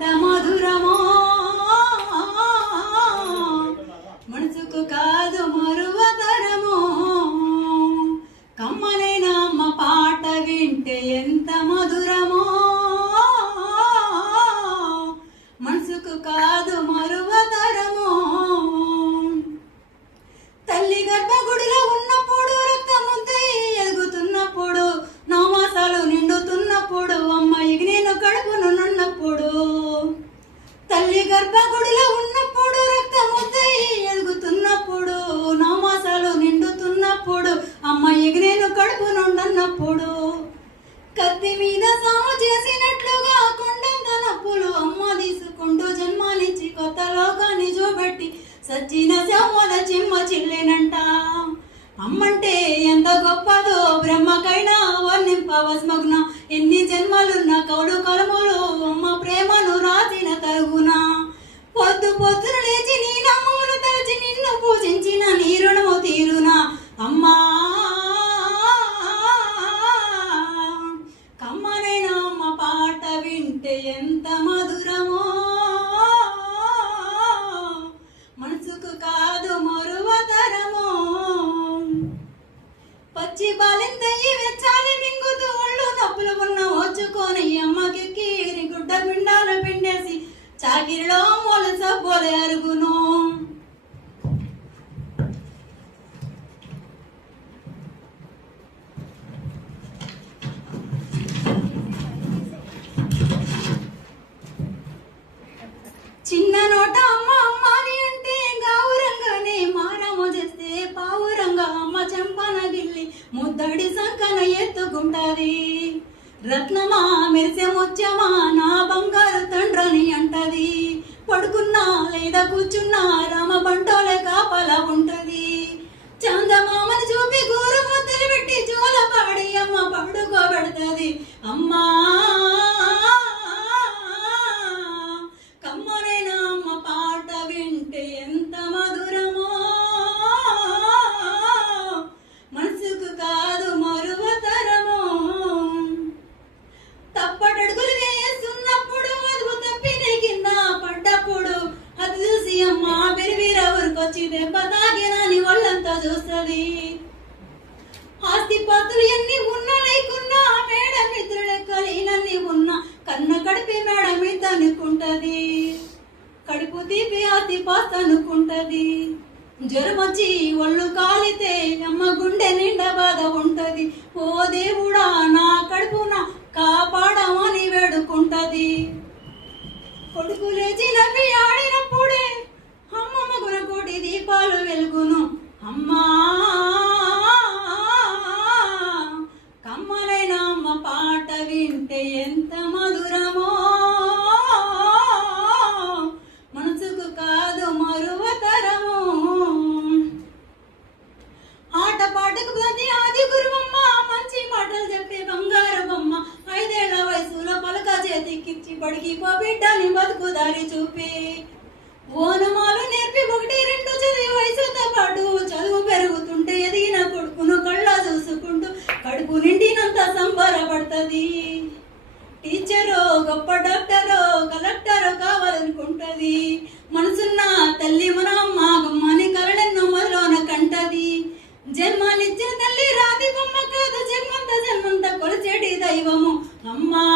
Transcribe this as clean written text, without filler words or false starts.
మధురమో మనసుకు కాదు మరువతరమో కమ్మనైన అమ్మ పాట వింటే ఎంత మధురమో మనసుకు కాదు మరువతరమో తల్లి గర్భగుడిలో ఉన్నప్పుడు రక్తముద్దే ఎదుగుతున్నప్పుడు 9 మాసాలు నిండుతున్నప్పుడు అమ్మాయికి నేను కడుపును నున్నప్పుడు తల్లి గర్భగుడిలో ఉన్నప్పుడు రక్తముద్దే ఎదుగుతున్నప్పుడు 9 మాసాలు నిండుతున్నప్పుడు అమ్మాయికి నేను కడుపు నుండన్నప్పుడు కత్తి మీద సాము చేసినట్లుగా కొండంత నప్పులు అమ్మ తీసుకుంటూ జన్మానిచ్చి కొత్త లోకాన్ని చూపెట్టి సచ్చిన శవముల చిమ్మ చిల్లేనంట అమ్మంటే ఎంత గొప్పదో బ్రహ్మకైనా వర్ణింపవస్మగ్న ఎన్ని జన్మలున్న కౌలు కలములు అమ్మ ప్రేమను రాసిన తరుగున పొద్దు పొద్దున లేచి నీ నామమును తలచి నిన్ను పూజించిన నీ రుణము తీరునా అమ్మా కమ్మనైన అమ్మ పాట వింటే ఎంత మధురమో మనసుకు కాదు మరువతరమో పచ్చి బాలింతయ్యి వెచ్చాలి మింగుతూ ఒళ్ళు నొప్పులు ఉన్న ఓచుకొని అమ్మకి కీరి గుడ్డ పిండాలు పిండేసి చాకిరిలో మూల సబ్బోలే అరుగును చిన్న నోట అమ్మ అమ్మాని అంటే గౌరంగానే మారము చేస్తే పావురంగా అమ్మ చెంపన గిల్లి ముద్దడి సంకన ఎత్తుకుంటది రత్నమా మెరిసే ముత్యమా నా బంగారు తండ్రని అంటది పడుకున్నా లేదా కూర్చున్నా రామ బంటోలే కాపలా ఉంటది చందమామని చూపి గోరు ముద్దలు పెట్టి జోల పాడి అమ్మ పడుకోబెడతది అమ్మా కమ్మనైన అమ్మ పాట వింటే ఎంత మధురమో మనసుకు కాదు మరువతరమో తప్పటడుగులు వేస్తున్నప్పుడు అదుపు తప్పిన కింద పడ్డప్పుడు అది చూసి అమ్మ బెరివిర ఊరికొచ్చి దెబ్బ తాగినని వాళ్ళంతా చూస్తుంది ఆస్తి పాత్రలు ఎన్ని ఉన్నా లేకున్నా మేడ మిత్రులెక్కలేనన్ని ఉన్నా కన్న కడిపి మేడ మీద అనుకుంటది కడుపు తీపి ఆస్తి పాస్త అనుకుంటది జ్వరం వచ్చి ఒళ్ళు కాలితే అమ్మ గుండె నిండా బాధ ఉంటది ఓ దేవుడా నా కడుపున కాపాడమని వేడుకుంటది కొడుకు లేచి నవ్వి ఆడినప్పుడే అమ్మ మగున కోటి దీపాలు వెలుగును అమ్మా కమ్మనైన అమ్మ పాట వింటే ఎంత మధురమో మనసుకు కాదు మరువతరమో ఆట పాటకు ప్రతి ఆది గురువమ్మ మంచి మాటలు చెప్పే బంగారు బొమ్మ 5 ఏళ్ల వయసులో పలక చేతికిచ్చి బడికి పో బిడ్డని బతుకు దారి చూపి ఓనమాలు నేర్పి 1, 2 చదివి వయసుతో పాటు చదువు పెరుగుతుంటే ఎదిగిన కొడుకును కళ్ళ చూసుకుంటూ కడుపు నిండినంత సంబరపడుతుంది టీచరో గొప్ప డాక్టరో కలెక్టరో కావాలనుకుంటది మనసున్న తల్లి మన అమ్మ గుమ్మని కరడెన్నో మొదలోన కంటది జన్మానిచ్చిన తల్లి రాతి బొమ్మ కాదు జన్మంత కొలిచేటి దైవము అమ్మా